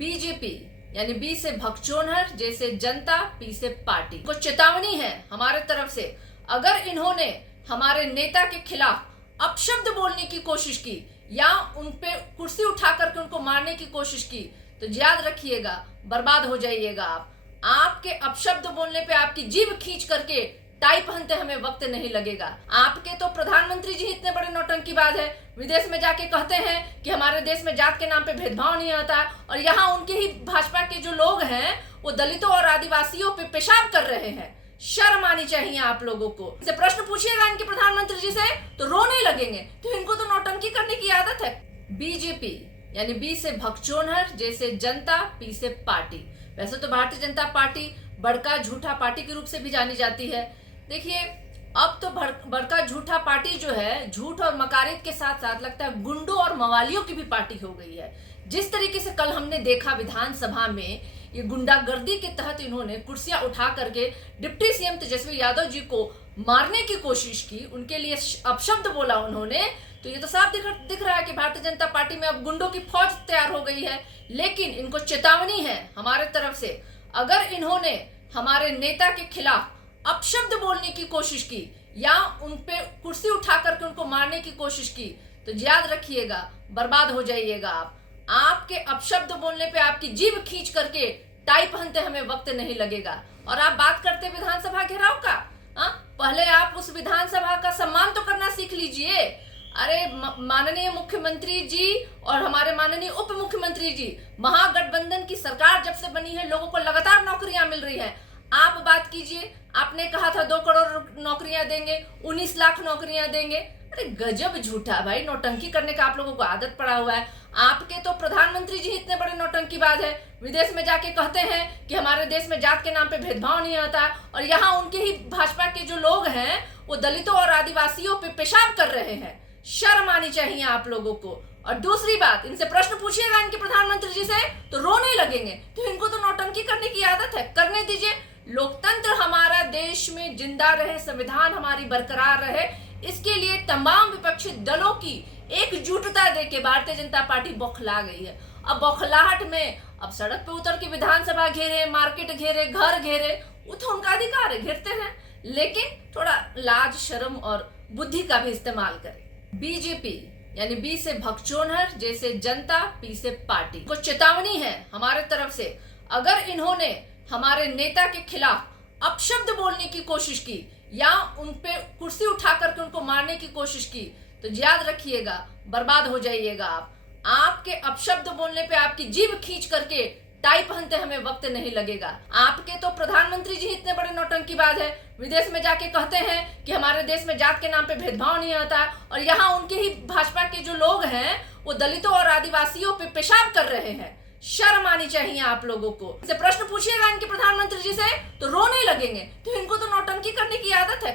BJP यानी B से भगचोनहर, जैसे जनता, पी से पार्टी को चेतावनी है हमारे तरफ से। अगर इन्होंने हमारे नेता के खिलाफ अपशब्द बोलने की कोशिश की या उन पे कुर्सी उठा करके उनको मारने की कोशिश की तो याद रखिएगा, बर्बाद हो जाइएगा आप। आपके अपशब्द बोलने पे आपकी जीभ खींच करके टाई पहनते हमें वक्त नहीं लगेगा। आपके तो प्रधानमंत्री जी इतने बड़े नौटंकीबाज है, विदेश में जाके कहते हैं कि हमारे देश में जात के नाम पे भेदभाव नहीं होता, और यहाँ उनके ही भाजपा के जो लोग हैं वो दलितों और आदिवासियों पे पेशाब कर रहे हैं। शर्म आनी चाहिए आप लोगों को। इसे प्रश्न पूछिएगा इनके प्रधानमंत्री जी से तो रोने लगेंगे। तो इनको तो नौटंकी करने की आदत है। बीजेपी यानी बी से भगचोनहर, जैसे जनता, पी से पार्टी। वैसे तो भारतीय जनता पार्टी बड़का झूठा पार्टी के रूप से भी जानी जाती है। देखिए, अब तो बड़का झूठा पार्टी जो है, झूठ और मकारित के साथ साथ लगता है गुंडों और मवालियों की भी पार्टी हो गई है। जिस तरीके से कल हमने देखा विधानसभा में, ये गुंडागर्दी के तहत इन्होंने कुर्सियां उठा करके डिप्टी सीएम तेजस्वी यादव जी को मारने की कोशिश की, उनके लिए अपशब्द बोला उन्होंने। तो ये तो साफ दिख रहा है कि भारतीय जनता पार्टी में अब गुंडों की फौज तैयार हो गई है। लेकिन इनको चेतावनी है हमारे तरफ से, अगर इन्होंने हमारे नेता के खिलाफ अपशब्द बोलने की कोशिश की या उन पे कुर्सी उठा करके उनको मारने की कोशिश की तो याद रखिएगा, बर्बाद हो जाइएगा आप। आपके अपशब्द बोलने पे आपकी जीभ खींच करके टाई पहनते हमें वक्त नहीं लगेगा। और आप बात करते विधानसभा घेराव का, पहले आप उस विधानसभा का सम्मान तो करना सीख लीजिए। अरे माननीय मुख्यमंत्री जी और हमारे माननीय उप मुख्यमंत्री जी, महागठबंधन की सरकार जब से बनी है लोगों को लगातार नौकरियां मिल रही है। आप बात कीजिए, आपने कहा था 2 करोड़ नौकरियां देंगे, 19 लाख नौकरियां देंगे। अरे गजब झूठा भाई, नौटंकी करने का आप लोगों को आदत पड़ा हुआ है। आपके तो प्रधानमंत्री जी इतने बड़े नौटंकीबाज है, विदेश में जाके कहते हैं कि हमारे देश में जात के नाम पे भेदभाव नहीं होता, और यहाँ उनके ही भाजपा के जो लोग हैं वो दलितों और आदिवासियों पे पेशाब कर रहे हैं। शर्म आनी चाहिए आप लोगों को। और दूसरी बात, इनसे प्रश्न पूछिएगा इनके प्रधानमंत्री जी से तो रोने लगेंगे। तो इनको तो नौटंकी करने की आदत है, करने दीजिए। लोकतंत्र हमारा देश में जिंदा रहे, संविधान हमारी बरकरार रहे, इसके लिए तमाम विपक्षी दलों की एकजुटता देके भारतीय जनता पार्टी बौखला गई है। अब बौखलाहट में अब सड़क पे उतर के विधानसभा घेरे, मार्केट घेरे, घर घेरे, वो तो उनका अधिकार है, घेरते हैं, लेकिन थोड़ा लाज, शर्म और बुद्धि का भी इस्तेमाल करें। बीजेपी यानी बी से भगचोनहर, जैसे जनता, पी से पार्टी को चेतावनी है हमारे तरफ से। अगर इन्होंने हमारे नेता के खिलाफ अपशब्द बोलने की कोशिश की या उन पे कुर्सी उठा करके उनको मारने की कोशिश की तो याद रखिएगा, बर्बाद हो जाइएगा आप। आपके अपशब्द बोलने पे आपकी जीभ खींच करके टाई पहनते हमें वक्त नहीं लगेगा। आपके तो प्रधानमंत्री जी इतने बड़े नौटंकीबाज है, विदेश में जाके कहते हैं कि हमारे देश में जात के नाम पे भेदभाव नहीं होता, और यहाँ उनके ही भाजपा के जो लोग हैं वो दलितों और आदिवासियों पे पेशाब कर रहे हैं। शर्म आनी चाहिए आप लोगों को। इसे प्रश्न पूछिएगा इनके प्रधानमंत्री जी से तो रोने लगेंगे। तो इनको तो नौटंकी करने की आदत है।